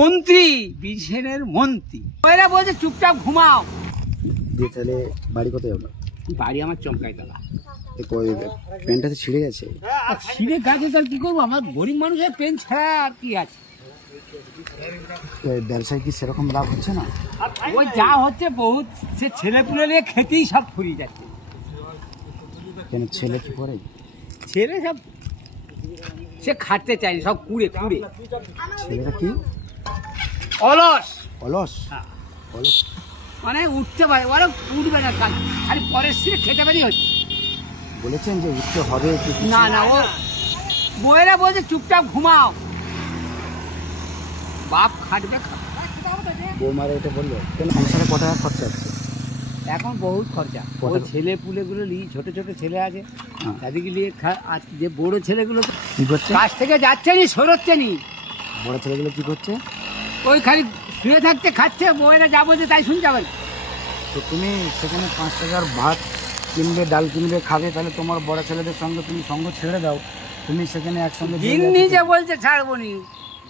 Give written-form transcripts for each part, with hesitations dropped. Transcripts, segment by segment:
মন্ত্রী বিশেনের মন্ত্রী ওরা বলছে চুপচাপ ঘুমাও। দিয়ে তাহলে বাড়ি কোথায় যাবো? বাড়ি আমার চমকাইতলা। প্যান্টটা তো ছিঁড়ে গেছে। ছিঁড়ে গেছে তার কি করবো, আমার গরিব মানুষের পেন ছাড়া আর কি আছে। ব্যবসায় কি সেরকম লাভ হচ্ছে না? ওই যা হচ্ছে বহুত, সে ছেলে পুলে নিয়ে খেতেই সব ফুরিয়ে যাচ্ছে। কেন ছেলে কি করে? ছেলে সব সে খাটতে চাই সব কুড়ে কুড়ে। ছেলেটা কি অলস অলস? হ্যাঁ। অলস মানে উঠতে পারে, ওরা উঠবে না, কাজ খালি পরের সিরে খেতে পারি হচ্ছে। বলেছেন যে উঠতে হবে? না না, ও বইয়েরা বলছে চুপচাপ ঘুমাও, বাপ খাটবে। বৌমারা এটা বললো কেন? সংসারে কত টাকা খরচা হচ্ছে? এখন বহুত খরচা। ওই ছেলে পুলেগুলো নিয়ে, ছোট ছোট ছেলে আছে তাদেরকে নিয়ে, যে বড় ছেলেগুলো কি করছে? কাজ থেকে যাচ্ছে নি, সরোচ্ছে নি। বড় ছেলেগুলো কি করছে? ওই খালি শুয়ে থাকতে খাচ্ছে, বউয়েরা যা বলছে তাই শুনতে হবে। তো তুমি সেখানে 5 টাকার ভাত কিনবে, ডাল কিনবে, খাবে, তাহলে তোমার বড় ছেলেদের সঙ্গে তুমি সঙ্গ ছেড়ে দাও। তুমি সেখানে একসঙ্গে গিন্নি যে বলছে ছাড়বো নি,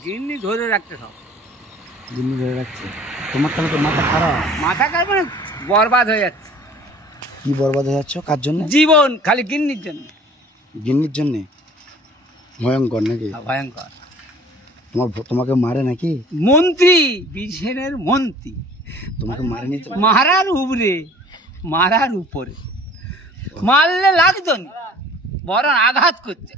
গিন্নি ধরে রাখতে সব। গিন্নি ধরে রাখছে। তোমার তাহলে তো মাথা খারাপ। মাথা খারাপ মানে বরবাদ হয়ে যাচ্ছে। কি বরবাদ হয়ে যাচ্ছ? কার জন্য? জীবন খালি গিন্নির জন্য। গিন্নির জন্যে? ভয়ঙ্কর নাকি? ভয়ঙ্কর। তোমাকে মারে নাকি? মন্ত্রী বিশেনের মন্ত্রী তোমাকে মারেনি তো? মারার উপরে, মারার উপরে মারলে লাগতো না, বরং আঘাত করছে।